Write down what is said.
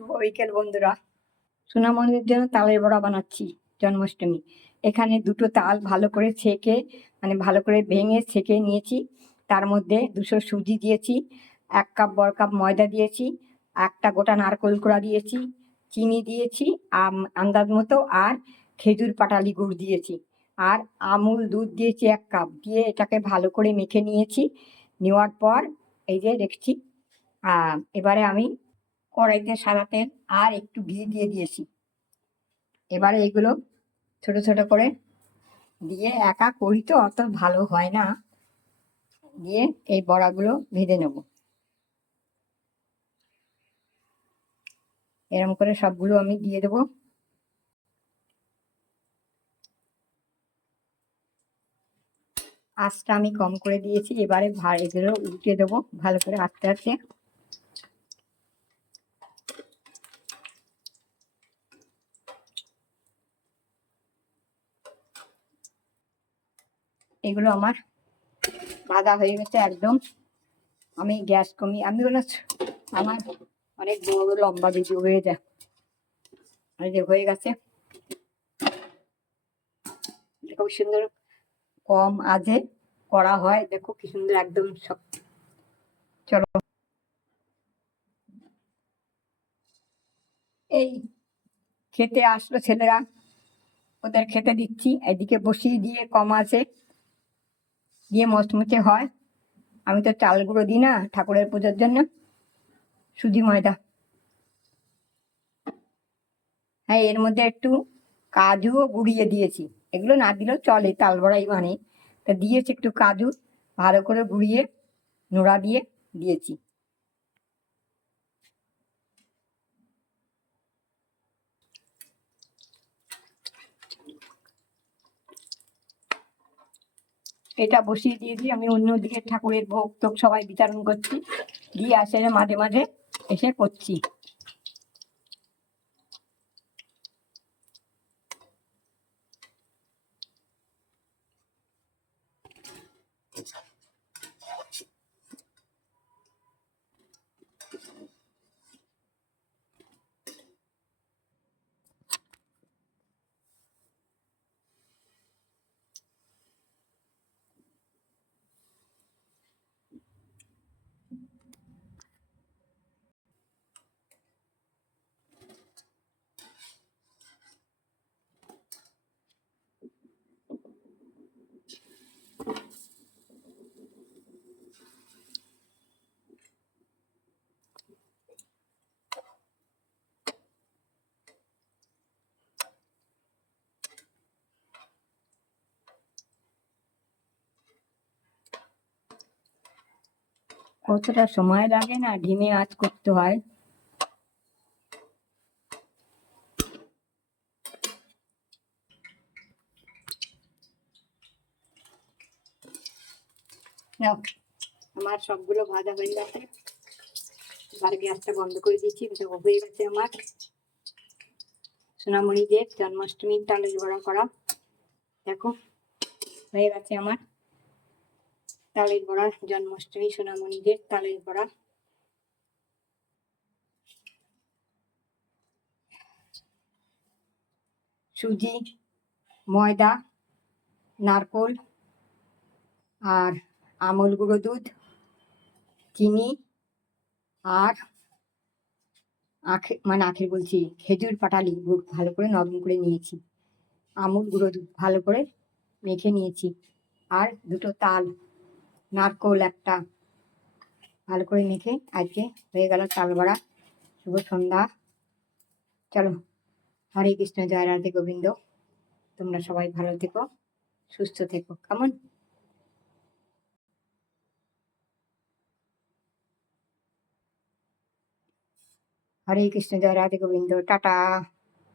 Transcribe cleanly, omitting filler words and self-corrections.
শুভ বিকেল বন্ধুরা। সোনামণির জন্য তালের বড়া বানাচ্ছি জন্মাষ্টমী। এখানে দুটো তাল ভালো করে ছেঁকে ভালো করে ভেঙে ছেঁকে নিয়েছি। তার মধ্যে 200 সুজি দিয়েছি, 1 কাপ বড় কাপ ময়দা দিয়েছি, একটা গোটা নারকেল কোড়া দিয়েছি, চিনি দিয়েছি আন্দাজ মতো, আর খেজুর পাটালি গুড় দিয়েছি, আর আমুল দুধ দিয়েছি 1 কাপ দিয়ে এটাকে ভালো করে মেখে নিয়েছি। নেওয়ার পর এই যে রেখেছি। এবারে আমি কড়াইতে সাদা তেল আর একটু ঘি দিয়ে দিয়েছি। এবারে এগুলো ছোট ছোট করে দিয়ে, একা করি তো অত ভালো হয় না, দিয়ে এই বড়াগুলো ভেজে নেব। এরকম করে সবগুলো আমি দিয়ে দেবো। আঁচটা আমি কম করে দিয়েছি। এবারে এগুলো উল্টে দেবো ভালো করে আস্তে আস্তে। এগুলো আমার ভাজা হয়ে গেছে একদম। আমি গ্যাস কমিয়ে, আমি বলে আমার অনেক বড় লম্বা ভিডিও হয়ে যায়। এই যে হয়ে গেছে, খুব সুন্দর কম আঁচে করা হয়। দেখো কি সুন্দর একদম সব। চলো, এই খেতে আসলো ছেলেরা, ওদের খেতে দিচ্ছি। এদিকে বসিয়ে দিয়ে কম আছে দিয়ে মচমচে হয়। আমি তো চাল গুঁড়ো দিই না ঠাকুরের পুজোর জন্য, সুজি ময়দা। হ্যাঁ, এর মধ্যে একটু কাজুও গুঁড়িয়ে দিয়েছি। এগুলো না দিলেও চলে, তাল বড়াই মানে। তা দিয়েছি একটু কাজু, ভালো করে গুঁড়িয়ে নোড়া দিয়ে দিয়েছি। এটা বসিয়ে দিয়েছি। আমি অন্যদিকে ঠাকুরের ভোগ টোক সবাই বিতরণ করছি, দিয়ে আসে মাঝে মাঝে এসে করছি। কতটা সময় লাগে না, ধিমে আঁচ করতে হয়। আমার সবগুলো ভাজা হয়ে গেছে। এবার গ্যাসটা বন্ধ করে দিচ্ছি। হয়ে গেছে আমার সোনামণিদের জন্মাষ্টমীর তালের বড়া করা। দেখো হয়ে গেছে আমার তালের বড়া, জন্মাষ্টমী সোনামণিদের তালের বড়া। সুজি, ময়দা, নারকোল, আর আমুল গুঁড়ো দুধ, চিনি, আর আখের বলছি, খেজুর পাটালি গুড় ভালো করে নরম করে নিয়েছি। আমুল গুঁড়ো দুধ ভালো করে মেখে নিয়েছি, আর দুটো তাল, নারকোল একটা, ভালো করে মেখে আজকে হয়ে গেল তাল বড়া। শুভ সন্ধ্যা। চলো, হরে কৃষ্ণ, জয় রাধে গোবিন্দ। তোমরা সবাই ভালো থেকো, সুস্থ থেকো। কেমন? হরে কৃষ্ণ, জয় রাধে গোবিন্দ। টাটা।